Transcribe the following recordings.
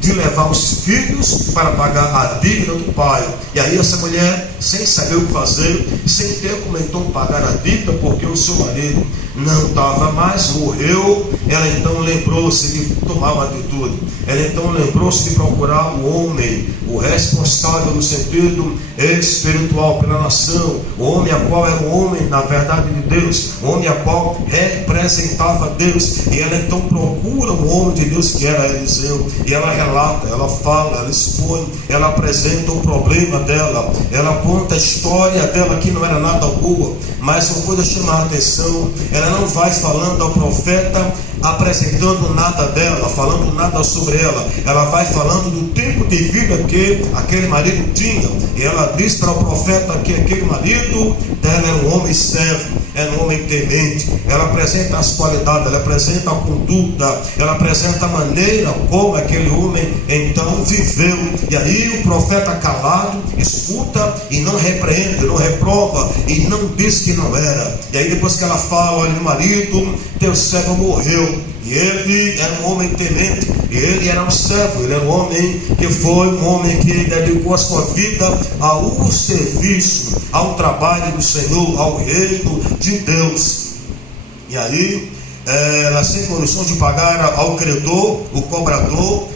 de levar os filhos para pagar a dívida do pai. E aí essa mulher, sem saber o que fazer, sem ter como então pagar a dívida, porque o seu marido não estava mais, morreu, ela então lembrou-se de tomar uma atitude. Ela então lembrou-se de procurar o homem, o responsável no sentido espiritual pela nação, o homem a qual era o homem na verdade de Deus, o homem a qual representava Deus. E ela então procura o homem de Deus, que era Eliseu, e ela relata, ela fala, ela expõe, ela apresenta o problema dela, ela conta a história dela, que não era nada boa, mas uma coisa chama a atenção. Ela não vai falando ao profeta, apresentando nada dela, falando nada sobre ela. Ela vai falando do tipo de vida que aquele marido tinha. E ela diz para o profeta que aquele marido dela era um homem servo, era um homem temente. Ela apresenta as qualidades, ela apresenta a conduta, ela apresenta a maneira como aquele homem então viveu. E aí o profeta calado escuta e não repreende, não reprova e não diz que não era. E aí depois que ela fala: olha, marido, teu servo morreu. E ele era um homem temente, e ele era um servo, ele era um homem que foi um homem que dedicou a sua vida ao serviço, ao trabalho do Senhor, ao reino de Deus. E aí, ela sem condições de pagar ao credor, o cobrador,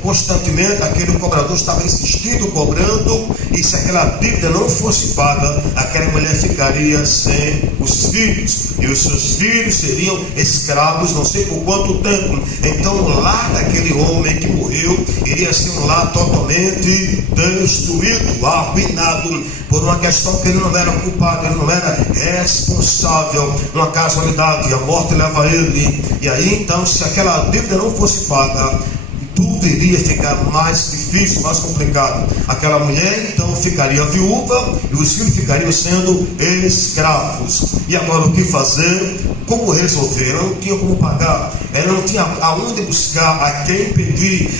constantemente aquele cobrador estava insistindo, cobrando, e se aquela dívida não fosse paga, aquela mulher ficaria sem os filhos, e os seus filhos seriam escravos não sei por quanto tempo. Então o lar daquele homem que morreu iria ser um lar totalmente destruído, arruinado, por uma questão que ele não era culpado, ele não era responsável, uma casualidade, a morte leva ele. E aí então, se aquela dívida não fosse paga, tudo iria ficar mais difícil, mais complicado. Aquela mulher então ficaria viúva e os filhos ficariam sendo escravos. E agora o que fazer? Como resolver? Ela não tinha como pagar, ela não tinha aonde buscar, a quem pedir,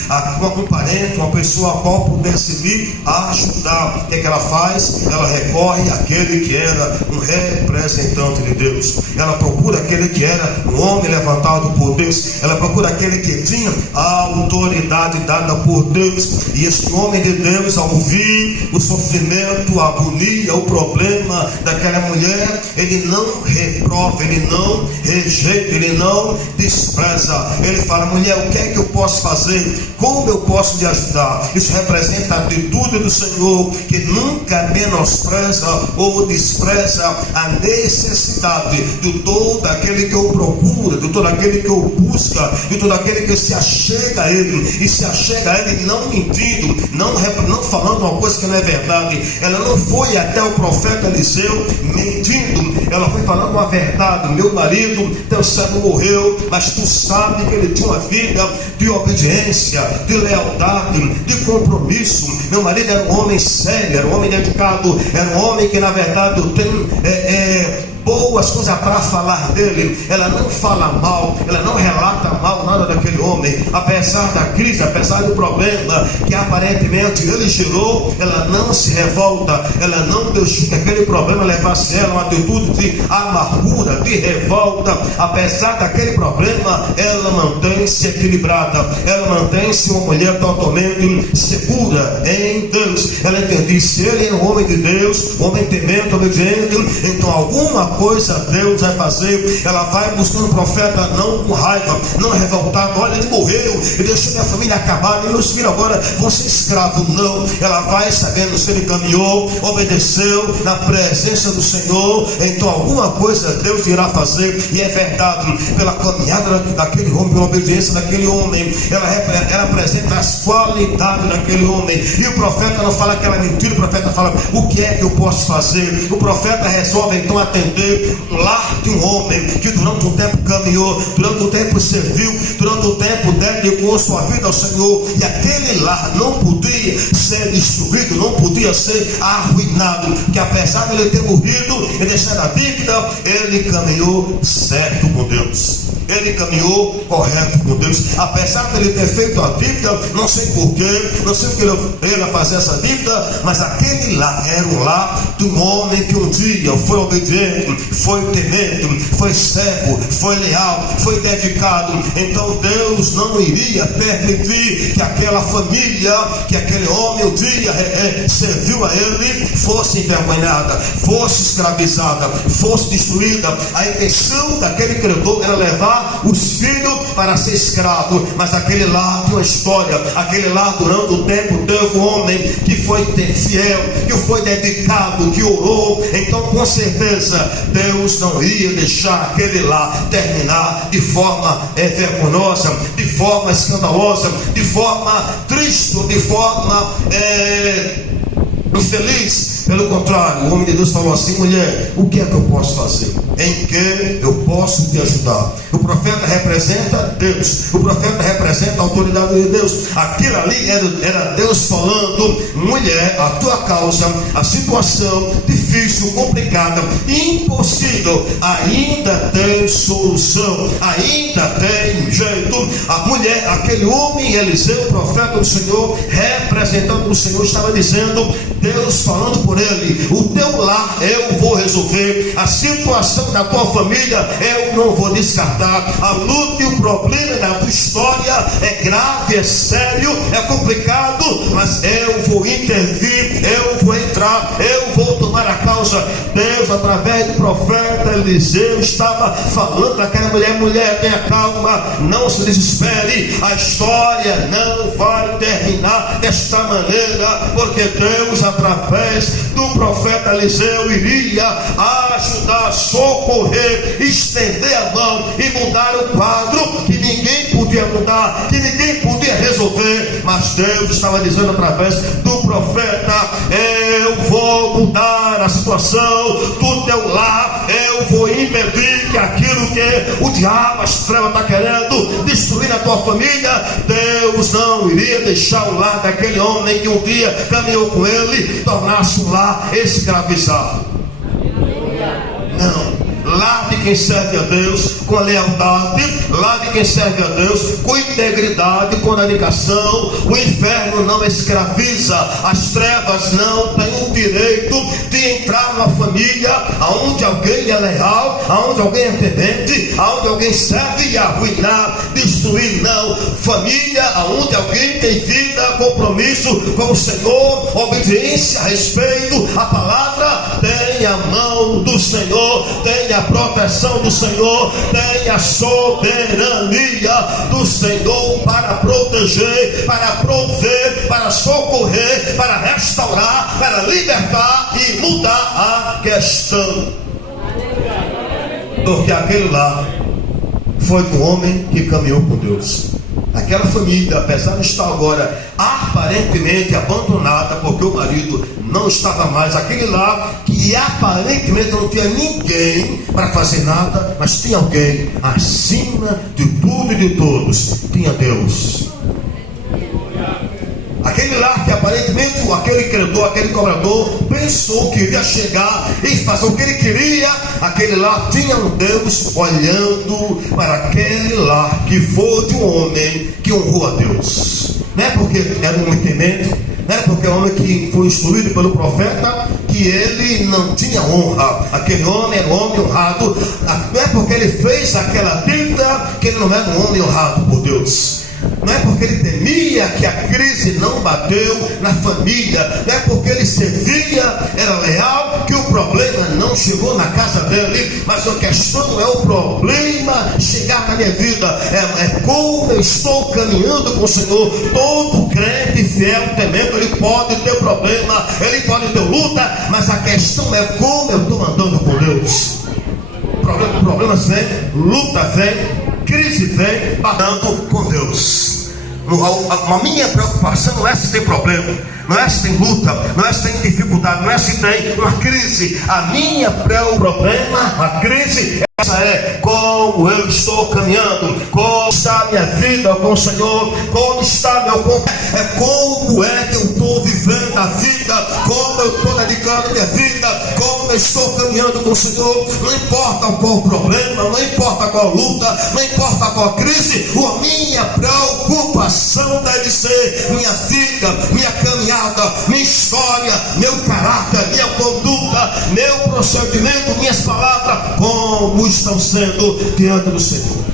um parente, uma pessoa a qual pudesse vir a ajudar. O que é que ela faz? Ela recorre àquele que era um representante de Deus. Ela procura aquele que era um homem levantado por Deus. Ela procura aquele que tinha a autoridade dada por Deus. E este homem de Deus, ao ouvir o sofrimento, a agonia, o problema daquela mulher, ele não reprova, ele não rejeita, ele não despreza. Ele fala: mulher, o que é que eu posso fazer? Como eu posso te ajudar? Isso representa a atitude do Senhor, que nunca menospreza ou despreza a necessidade de todo aquele que o procura, de todo aquele que o busca, de todo aquele que se achega a ele. E se achega a ele não mentindo, não falando uma coisa que não é verdade. Ela não foi até o profeta Eliseu mentindo, ela foi falando uma verdade: meu marido, teu servo morreu, mas tu sabe que ele tinha uma vida de obediência, de lealdade, de compromisso. Meu marido era um homem sério, era um homem dedicado, era um homem que na verdade eu tenho boas coisas para falar dele. Ela não fala mal, ela não relata mal nada daquele homem, apesar da crise, apesar do problema que aparentemente ele gerou. Ela não se revolta, ela não deixa que aquele problema levasse ela a uma atitude de amargura, de revolta. Apesar daquele problema, ela mantém-se equilibrada, ela mantém-se uma mulher totalmente segura em Deus. Ela entende: se ele é um homem de Deus, homem temente, obediente, então alguma coisa Deus vai fazer. Ela vai buscando o profeta, não com raiva, não revoltada: olha, ele morreu, ele deixou minha família acabar, e meus filhos agora vão ser escravos. Não, ela vai sabendo se ele caminhou, obedeceu na presença do Senhor, então alguma coisa Deus irá fazer. E é verdade, pela caminhada daquele homem, pela obediência daquele homem, ela apresenta as qualidades daquele homem. E o profeta não fala aquela mentira, o profeta fala: o que é que eu posso fazer? O profeta resolve então atender um lar de um homem que durante um tempo caminhou, durante um tempo serviu, durante um tempo dedicou sua vida ao Senhor. E aquele lar não podia ser destruído, não podia ser arruinado, que apesar de ele ter morrido e deixado a dívida, ele caminhou certo com Deus. Ele caminhou correto com Deus, apesar de ele ter feito a dívida, não sei porquê, não sei o que ele ia fazer essa dívida, mas aquele lá era um lar de um homem que um dia foi obediente, foi temente, foi servo, foi leal, foi dedicado. Então Deus não iria permitir que aquela família, que aquele homem um dia serviu a ele, fosse envergonhada, fosse escravizada, fosse destruída. A intenção daquele credor era levar os filhos para ser escravo, mas aquele lá tinha uma história. Aquele lá, durante o tempo, teve um homem que foi fiel, que foi dedicado, que orou. Então com certeza Deus não ia deixar aquele lá terminar de forma vergonhosa, de forma escandalosa, de forma triste, de forma infeliz. Pelo contrário, o homem de Deus falou assim: mulher, o que é que eu posso fazer? Em que eu posso te ajudar? O profeta representa Deus, o profeta representa a autoridade de Deus. Aquilo ali era Deus falando: mulher, a tua causa, a situação difícil, complicada, impossível, ainda tem solução, ainda tem jeito. A mulher, aquele homem, Eliseu, profeta do Senhor, representando o Senhor, estava dizendo, Deus falando por ele: o teu lar eu vou resolver, a situação da tua família eu não vou descartar. A luta e o problema da tua história é grave, é sério, é complicado, mas eu vou intervir, eu vou entrar, eu vou tomar a causa. Deus, através do profeta Eliseu, estava falando àquela mulher: mulher, tenha calma, não se desespere, a história não vai terminar desta maneira, porque Deus, através do profeta Eliseu, iria ajudar, socorrer, estender a mão e mudar o quadro que ninguém podia mudar, que ninguém podia resolver. Mas Deus estava dizendo através do profeta: eu vou mudar a situação do teu lar, eu vou impedir que aquilo que o diabo, as trevas, está querendo destruir na tua família. Deus não iria deixar o lar daquele homem que um dia caminhou com ele tornar-se um lar escravizado. Não. Lá de quem serve a Deus com lealdade, lá de quem serve a Deus com integridade, com dedicação. O inferno não escraviza, as trevas não têm o direito de entrar na família aonde alguém é leal, aonde alguém é temente, aonde alguém serve e arruinar, destruir. Não, família aonde alguém tem vida, compromisso com o Senhor, obediência, respeito à palavra, tem a mão do Senhor, tem a proteção do Senhor, tem a soberania do Senhor para proteger, para prover, para socorrer, para restaurar, para libertar e mudar a questão. Porque aquele lá foi um homem que caminhou com Deus. Aquela família, apesar de estar agora aparentemente abandonada, porque o marido não estava mais, aquele lá que aparentemente não tinha ninguém para fazer nada, mas tinha alguém acima de tudo e de todos, tinha Deus. Aquele lá que aparentemente aquele credor, aquele cobrador pensou que iria chegar e fazer o que ele queria, aquele lá tinha um Deus olhando para aquele lá que foi de um homem que honrou a Deus. Não é porque era um homem temente, não é porque é um homem que foi instruído pelo profeta que ele não tinha honra. Aquele homem era um homem honrado. Não é porque ele fez aquela dívida que ele não era um homem honrado por Deus. Não é porque ele temia que a crise não bateu na família, não é porque ele servia, era leal, que o problema não chegou na casa dele. Mas a questão não é o problema chegar na minha vida, é como eu estou caminhando com o Senhor. Todo crente fiel, temendo, ele pode ter problema, ele pode ter luta, mas a questão é como eu estou andando com Deus. Problemas vêm, luta vem, crise vem, batendo com Deus. A minha preocupação não é se tem problema, não é se tem luta, não é se tem dificuldade, não é se tem uma crise. A minha problema, a crise, essa é como eu estou caminhando, como está a minha vida com o Senhor, como está meu corpo, é como é que eu estou vivendo a vida, como eu estou dedicando a minha vida, como eu estou caminhando com o Senhor. Não importa qual problema, não importa qual luta, não importa qual crise, a minha preocupação deve ser minha vida, minha caminhada, minha história, meu caráter, minha conduta, meu procedimento, minhas palavras, como estão sendo diante do Senhor.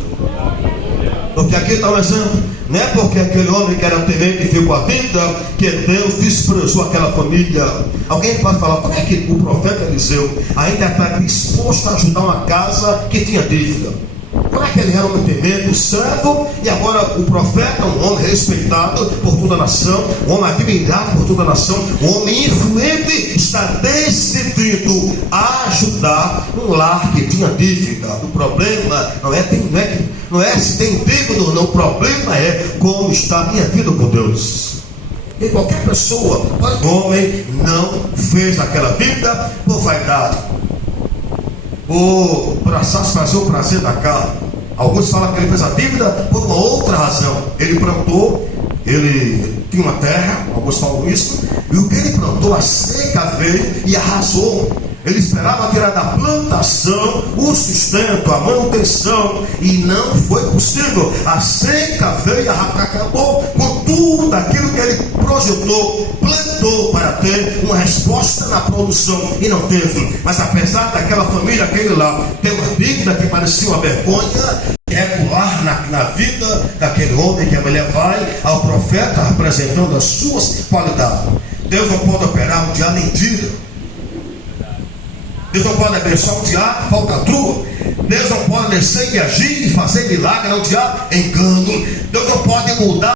Porque aqui está um exemplo. Não é porque aquele homem que era temente e ficou a vida que Deus desprezou aquela família. Alguém pode falar, como é que o profeta Eliseu ainda está disposto a ajudar uma casa que tinha dívida? Como é que ele era um temente, um servo, e agora o profeta, um homem respeitado por toda a nação, um homem admirado por toda a nação, um homem influente, está decidido a ajudar um lar que tinha dívida. O problema não é se tem dívida ou não, o problema é como está a minha vida com Deus. E qualquer pessoa, o homem não fez aquela dívida por vaidade, para satisfazer o prazer da carne. Alguns falam que ele fez a dívida por uma outra razão. Ele plantou, ele tinha uma terra, alguns falam isso, e o que ele plantou, a seca veio e arrasou. Ele esperava tirar da plantação o sustento, a manutenção, e não foi possível. A seca veio e acabou com tudo aquilo que ele projetou, plantou para ter uma resposta na produção, e não teve. Mas apesar daquela família, aquele lá, ter uma dívida que parecia uma vergonha, regular na vida daquele homem, que a mulher vai ao profeta apresentando as suas qualidades. Deus não pode operar onde há mentira. Deus não pode abençoar onde há falcatrua. Deus não pode descer e agir e fazer milagre onde há engano. Deus não pode mudar